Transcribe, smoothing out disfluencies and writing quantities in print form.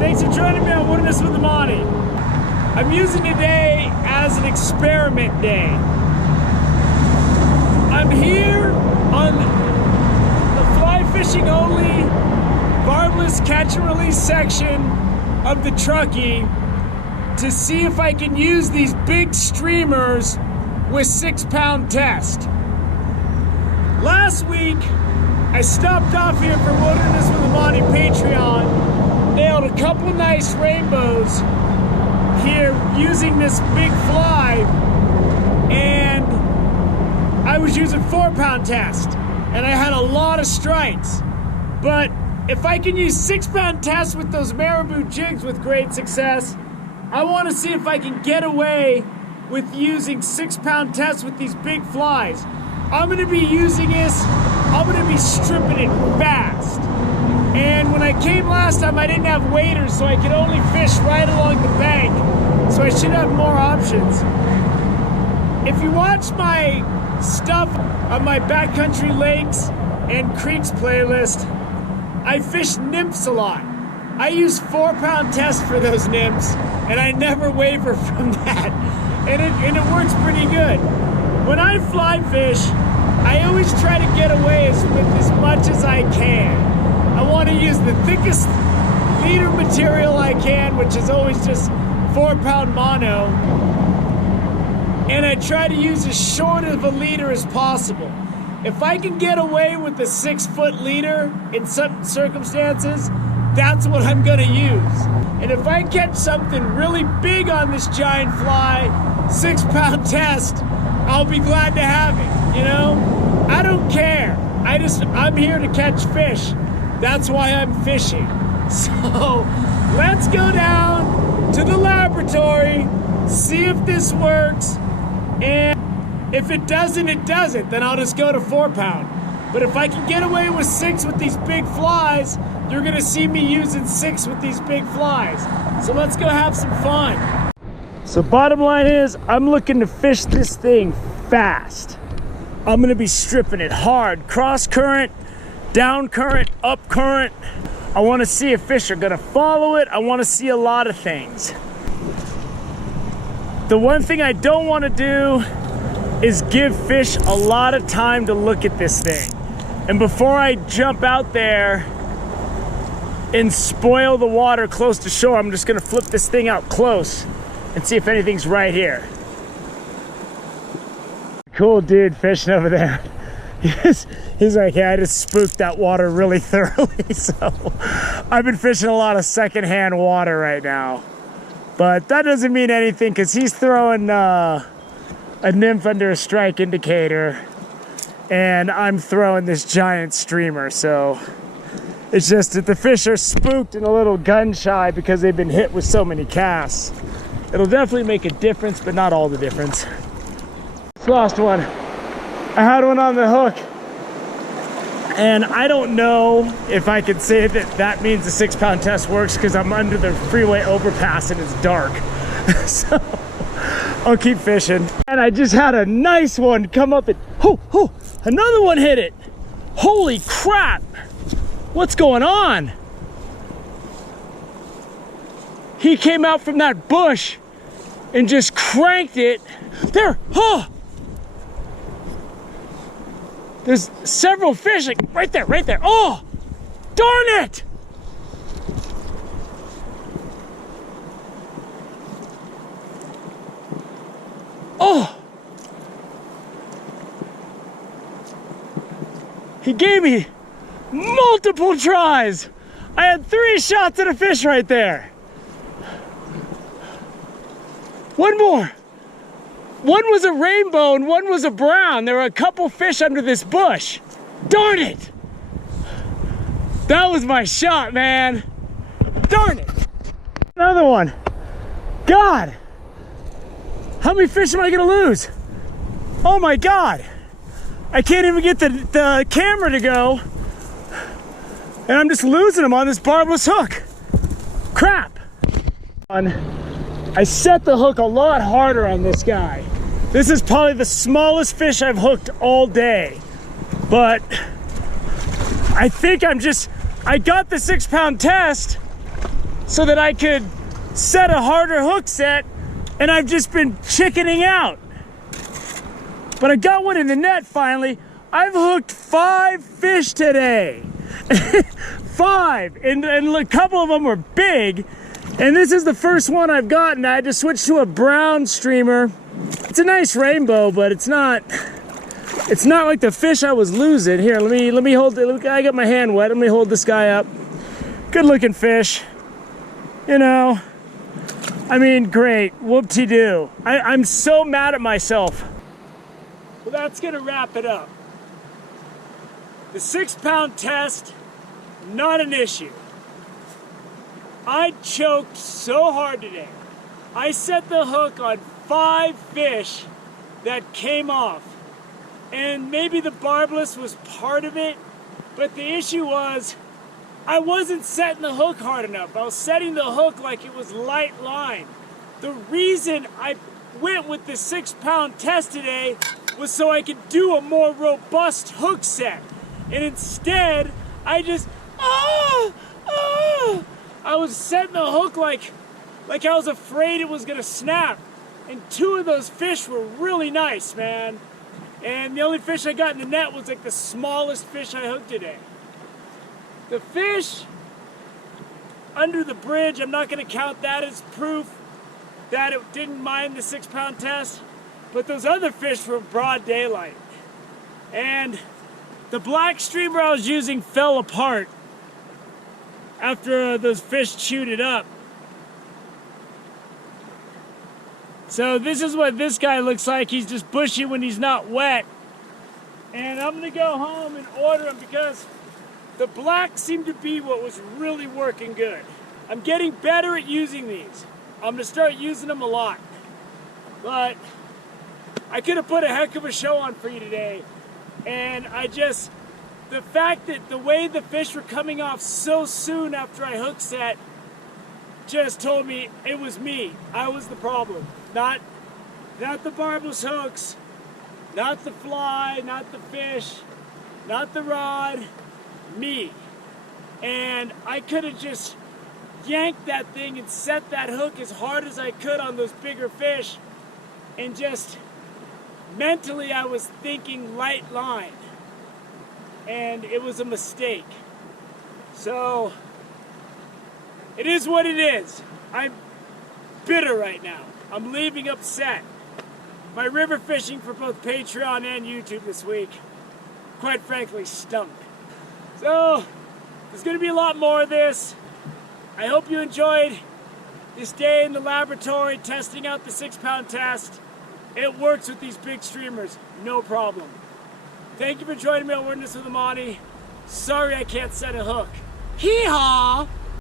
Thanks for joining me on Wilderness with the Monty. I'm using today as an experiment day. I'm here on the fly fishing only barbless catch and release section of the Truckee to see if I can use these big streamers with 6-pound test. Last week, I stopped off here for Wilderness with the Monty Patreon, nailed a couple nice rainbows here using this big fly, and I was using 4-pound test, and I had a lot of strikes. But if I can use 6-pound test with those marabou jigs with great success, I want to see if I can get away with using 6-pound test with these big flies. I'm going to be using this, I'm going to be stripping it fast. And when I came last time, I didn't have waders, so I could only fish right along the bank. So I should have more options. If you watch my stuff on my backcountry lakes and creeks playlist, I fish nymphs a lot. I use 4-pound test for those nymphs, and I never waver from that. And it works pretty good. When I fly fish, I always try to get away with as much as I can. I want to use the thickest leader material I can, which is always just 4-pound mono. And I try to use as short of a leader as possible. If I can get away with the 6-foot leader in some circumstances, that's what I'm gonna use. And if I catch something really big on this giant fly, 6-pound test, I'll be glad to have it, you know? I don't care. I'm here to catch fish. That's why I'm fishing. So let's go down to the laboratory, see if this works, and if it doesn't, it doesn't. Then I'll just go to 4-pound. But if I can get away with 6 with these big flies, you're gonna see me using 6 with these big flies. So let's go have some fun. So bottom line is, I'm looking to fish this thing fast. I'm gonna be stripping it hard, cross current, down current, up current. I wanna see if fish are gonna follow it. I wanna see a lot of things. The one thing I don't wanna do is give fish a lot of time to look at this thing. And before I jump out there and spoil the water close to shore, I'm just gonna flip this thing out close and see if anything's right here. Cool dude fishing over there. He's like, yeah, I just spooked that water really thoroughly. So I've been fishing a lot of secondhand water right now. But that doesn't mean anything because he's throwing a nymph under a strike indicator and I'm throwing this giant streamer. So it's just that the fish are spooked and a little gun shy because they've been hit with so many casts. It'll definitely make a difference, but not all the difference. Lost one. I had one on the hook, and I don't know if I could say that that means the 6-pound test works because I'm under the freeway overpass and it's dark. So I'll keep fishing. And I just had a nice one come up and another one hit it. Holy crap! What's going on? He came out from that bush and just cranked it. There, there's several fish, like right there. Oh, darn it! Oh! He gave me multiple tries. I had 3 shots at a fish right there. One more. One was a rainbow and one was a brown. There were a couple fish under this bush. Darn it! That was my shot, man. Darn it! Another one. God! How many fish am I gonna lose? Oh my God! I can't even get the camera to go. And I'm just losing them on this barbless hook. Crap! I set the hook a lot harder on this guy. This is probably the smallest fish I've hooked all day. But I think I got the 6-pound test, so that I could set a harder hook set, and I've just been chickening out. But I got one in the net finally. I've hooked 5 fish today. 5, and a couple of them were big. And this is the first one I've gotten. I had to switch to a brown streamer. It's a nice rainbow, but it's not like the fish I was losing. Here, let me hold it. I got my hand wet. Let me hold this guy up. Good looking fish. You know, I mean, great. Whoop-de-doo. I'm so mad at myself. Well, that's gonna wrap it up. The 6-pound test, not an issue. I choked so hard today. I set the hook on 5 fish that came off. And maybe the barbless was part of it, but the issue was I wasn't setting the hook hard enough. I was setting the hook like it was light line. The reason I went with the 6-pound test today was so I could do a more robust hook set. And instead, I just, I was setting the hook like I was afraid it was gonna snap. And 2 of those fish were really nice, man. And the only fish I got in the net was like the smallest fish I hooked today. The fish under the bridge, I'm not gonna count that as proof that it didn't mind the 6-pound test, but those other fish were broad daylight. And the black streamer I was using fell apart after those fish chewed it up. So this is what this guy looks like. He's just bushy when he's not wet. And I'm gonna go home and order them because the black seemed to be what was really working good. I'm getting better at using these. I'm gonna start using them a lot. But I could have put a heck of a show on for you today. And the fact that the way the fish were coming off so soon after I hook set just told me it was me. I was the problem. Not the barbless hooks, not the fly, not the fish, not the rod, me. And I could have just yanked that thing and set that hook as hard as I could on those bigger fish, and just mentally I was thinking light line, and it was a mistake. So it is what it is. I'm bitter right now. I'm leaving upset. My river fishing for both Patreon and YouTube this week, quite frankly, stunk. So there's gonna be a lot more of this. I hope you enjoyed this day in the laboratory testing out the 6-pound test. It works with these big streamers, no problem. Thank you for joining me on Witness with Amani. Sorry I can't set a hook. Hee-haw!